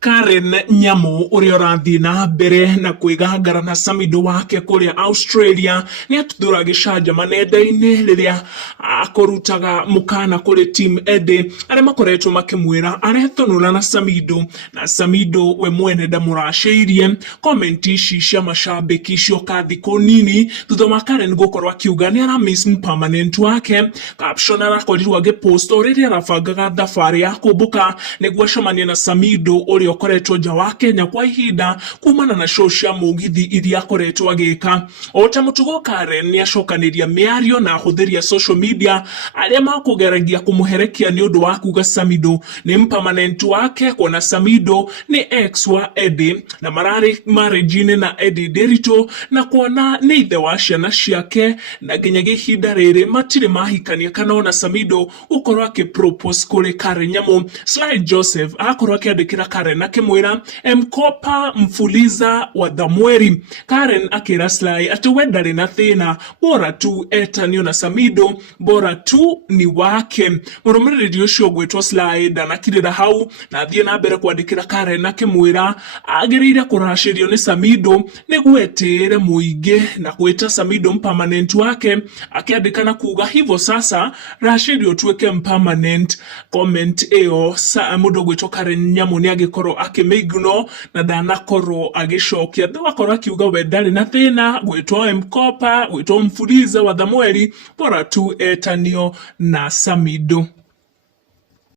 Karen Nyamu uria urathi na mbere na kwigangara na samido wake kuria Australia ni atuthura gicanja nenda-ini riria akorutaga Mukaana kuri team Edday aria makoretwo makimwira aretonora na samido we mwene ndamuraciirie comment ici cia macambiki cioka thikũ nini thutha wa Karen gukorwo akiuga ni ara miss permanent wake. Caption arakorirwo agipost riria arabangaga thabari ya kumbuka niguo acemanie na samido uria okoretwo nja wa Kenya kwa ihinda kumana na show cia mugithi iria akoretwo agika. Ota mutugo Karen ni acokaniria miario na ahuthiria social media aria makugeragia kumuherekia ni undu wa kuga samido ni permanent wake, kuona samido ni ex wa Edday na marari marriage na Edday derito na kuona ni ithe wa ciana ciake na nginyagia ihinda riri matire mahikania kana ona samido ukorwo akipropose kuri Karen Nyamu. Sly Joseph akorwo akiandikira Karen akimwira mkopa mfuliza wa dhamweri. Karen akira Sly ati we ndari na thina, bora tu etanio na samido, bora tu ni wake. Murumiriri ucio gwitwo Sly ndanakirira hau na athie na mbere kwandikira Karen akimwira agiriire kuracirio ni samido niguo etire muingi na gwita samido permanent wake, akiandika na kuga hivyo sasa racirio tuweke permanent. Comment eo sa mundu gwitwo Karen Nyamu ni agikorwo akimigno na ndanakorwo agicokia akorwo akiuga we ndari na thina gwitwo mkopa gwitwo mfuliza wa dhamweri, bora tu etanio na samido.